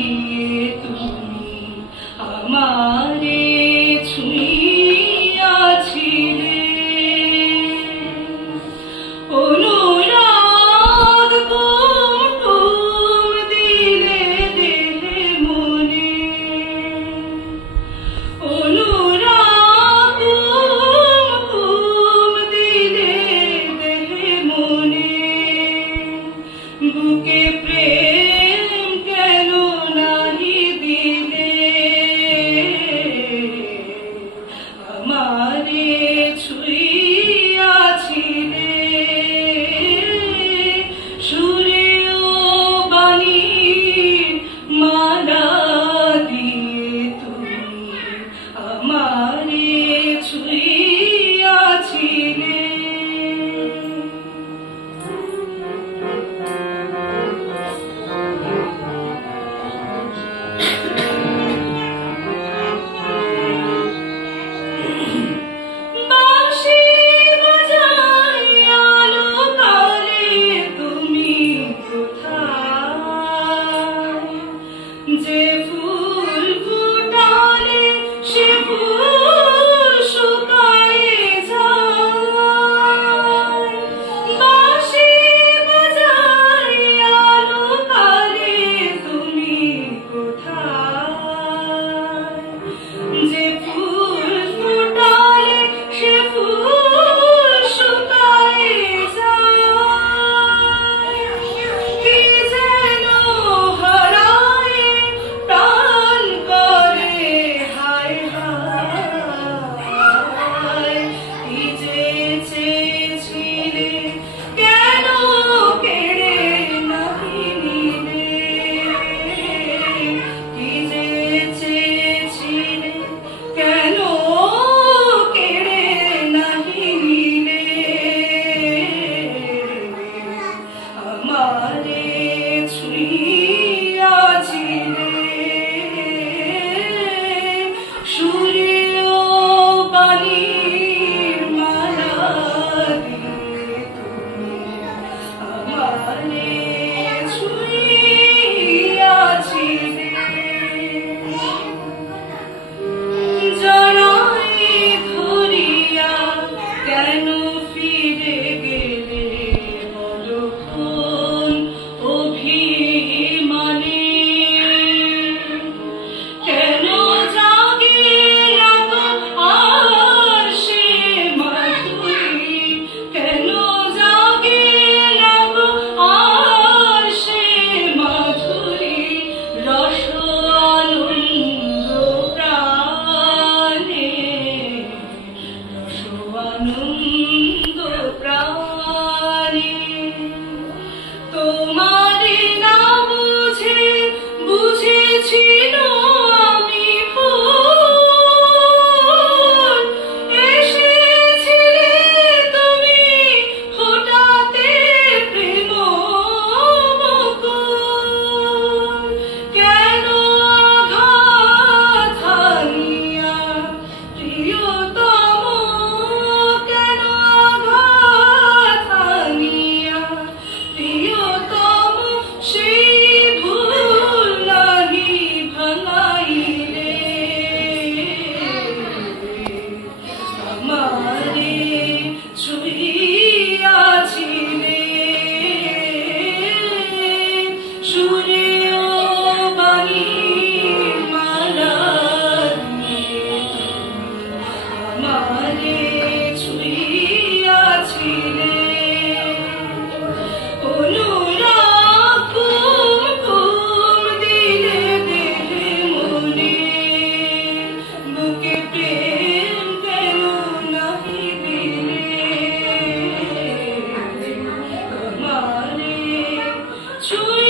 দিয়ে তুমি আমারে ছুঁইয়াছিলে। অনুরাগ কুমকুম দিলে দেহে মনে, অনুরাগ কুমকুম দিলে দেহে মনে, বুকে প্রেম কেন নাহি দিলে আমারে ছুঁইয়াছিলে। সুরে ও বাণীর মালা দিয়ে তুমি আমারে ছুঁইয়াছিলে। বাঁশি বাজাইয়া লোকালে তুমি কোথায়, যে ফুল ফুটালে সে ফুল শুকায়ে যায়। বাঁশি বাজাইয়া লোকালে তুমি কোথায়, যে ফুল ফুটালে সে ফুল শুকায়ে যায়। কি যেন হারায়ে প্রাণ করে হায় হায়, কি যে চেয়েছিলে কেন কেড়ে নাহি নিলে, কি যে চেয়েছিলে কেন কেড়ে নাহি নিলে আমারে ছুঁইয়াছিলে। সুরে ও বাণীর মালা দিয়ে তুমি আমারে ছুঁইয়াছিলে। জড়াই ধরিয়া কেন ফিরে গেলে বলক্ষণ অভিমানে, কেন জাগে লাগো আর সে মাধুরী, কেন জাগে লাগো আর সে মাধুরী, রস আনন্দ প্রাণে, রস আনন্দ প্রাণে। তোমারে না বুঝে বুঝেছিল আমি ভুল, এসেছিলে তুমি ফোটাতে প্রেম বকুল। কেন আঘাত হানিয়া প্রিয়তম, কেন আঘাত হানিয়া প্রিয়তম সেই ভুল নাহি ভাঙাইলে আমারে ছুঁইয়াছিলে। সুরে ও বাণীর মালা দিয়ে আমারে ছুঁইয়াছিলে। অনুরাগ কুমকুম দিলে দেহে মনে, বুকে প্রেম কেন নাহি দিলে আমারে ছুঁই